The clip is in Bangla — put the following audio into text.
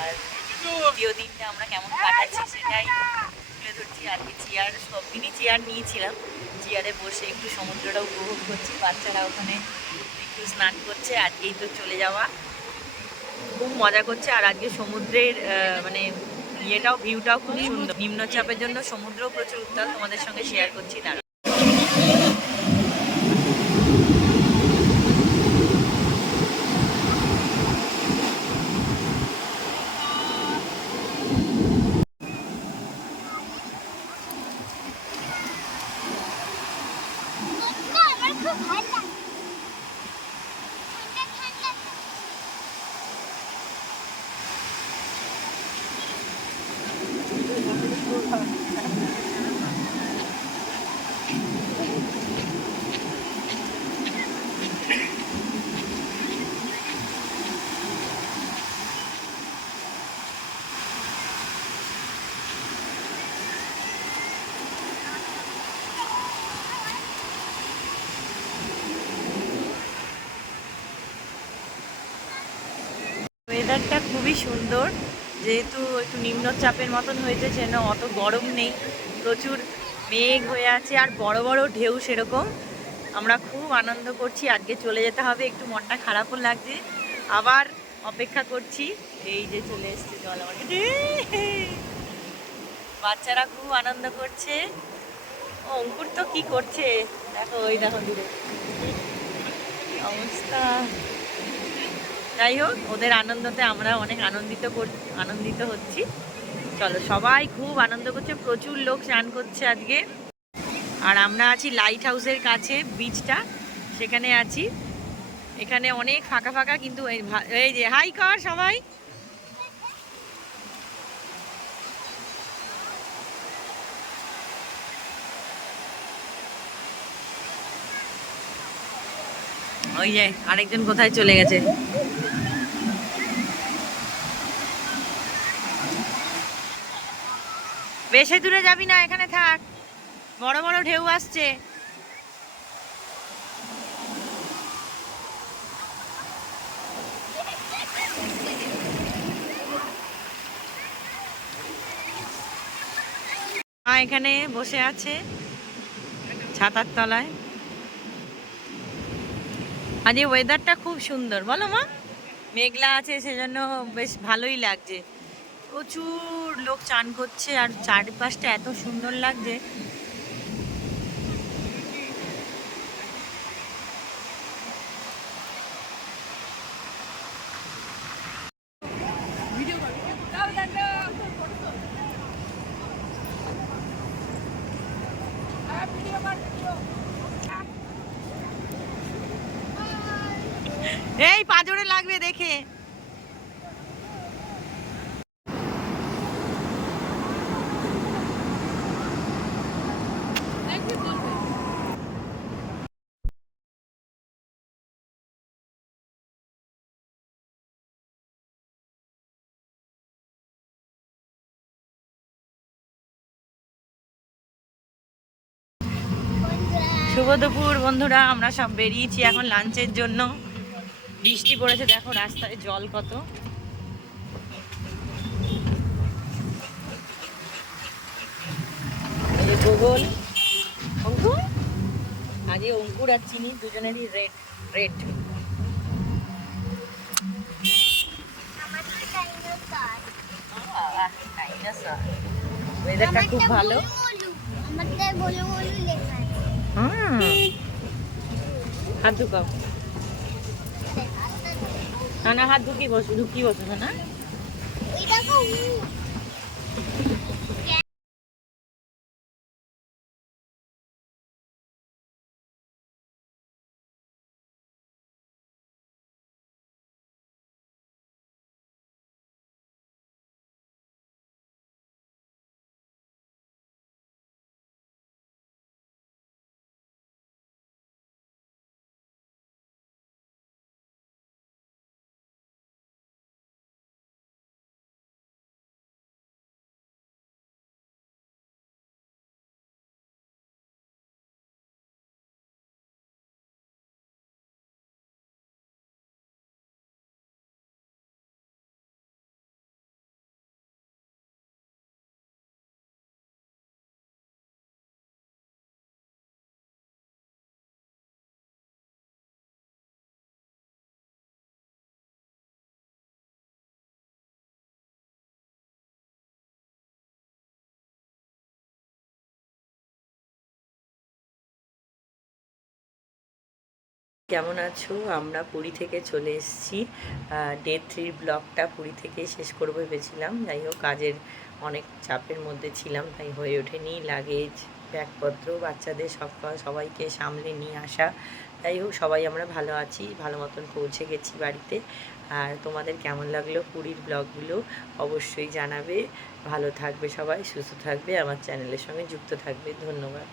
আর দ্বিতীয় দিনটা আমরা কেমন কাটাচ্ছি সেটাই তুলে ধরছি। আজকে চেয়ার, সব দিনই চেয়ার নিয়েছিলাম, চেয়ারে বসে একটু সমুদ্রটা উপভোগ করছি। বাচ্চারা ওখানে একটু স্নান করছে, আজকেই তো চলে যাওয়া, খুব মজা করছে। আর আজকে সমুদ্রের মানে ইয়েটাও, ভিউটাও খুব সুন্দর। নিম্নচাপের জন্য সমুদ্রও প্রচুর উত্তাল, তোমাদের সঙ্গে শেয়ার করছি তারা। ওয়েদারটা খুবই সুন্দর, যেহেতু একটু নিম্নচাপের মতন হয়েছে, যেন অত গরম নেই, প্রচুর মেঘ হয়ে আছে আর বড় বড় ঢেউ সেরকম। আমরা খুব আনন্দ করছি। আজকে চলে যেতে হবে, একটু মনটা খারাপও লাগছে, আবার অপেক্ষা করছি। এই যে চলে এসছে জল আমার কাছে। বাচ্চারা খুব আনন্দ করছে। ও অঙ্কুর তো কি করছে দেখো, ওই দেখো দূরে অবস্থা। যাই হোক, ওদের আনন্দতে আমরা অনেক আনন্দিত হচ্ছি। চলো, সবাই খুব আনন্দ করছে, প্রচুর লোক স্নান করছে আজকে। আর আমরা আছি লাইট হাউসের কাছে, বিচটা সেখানে আছি। এখানে অনেক ফাঁকা ফাঁকা, কিন্তু এই যে হাই কর সবাই। ওই যে আরেকজন কোথায় চলে গেছে। বেশি দূরে যাবি না, এখানে থাক, বড় বড় ঢেউ আসছে। মা এখানে বসে আছে ছাতার তলায়। আজ এই ওয়েদারটা খুব সুন্দর, বলো মা? মেঘলা আছে, সেজন্য বেশ ভালোই লাগছে। প্রচুর লোক চান করছে আর চারপাশটা এত সুন্দর লাগছে। এই পাঁজরে লাগবে দেখে। শুভ দুপুর বন্ধুরা, আমরা সব বেরিয়েছি এখন লাঞ্চের জন্য। বৃষ্টি পড়েছে, দেখো রাস্তায় জল কত। গোগল, অঙ্কুর, আজকে অঙ্কুর আর চিনি দুজনেরই রেড রেড। ওয়েদারটা খুব ভালো। হাত ধুকাও, না না হাত ঢুকিয়ে বসো, ঢুকিয়ে বসো না। কেমন আছো? আমরা পুরী থেকে চলে এসেছি। ডে 3 ব্লগটা পুরী থেকেই শেষ করবো ভেবেছিলাম, যাই হোক কাজের অনেক চাপের মধ্যে ছিলাম, তাই হয়ে ওঠেনি। লাগেজ, ব্যাগপত্র, বাচ্চাদের সবাইকে সামলে নিয়ে আসা, যাই হোক সবাই আমরা ভালো আছি, ভালো মতন পৌঁছে গেছি বাড়িতে। আর তোমাদের কেমন লাগলো পুরীর ব্লগগুলো অবশ্যই জানাবে। ভালো থাকবে সবাই, সুস্থ থাকবে, আমার চ্যানেলের সঙ্গে যুক্ত থাকবে। ধন্যবাদ।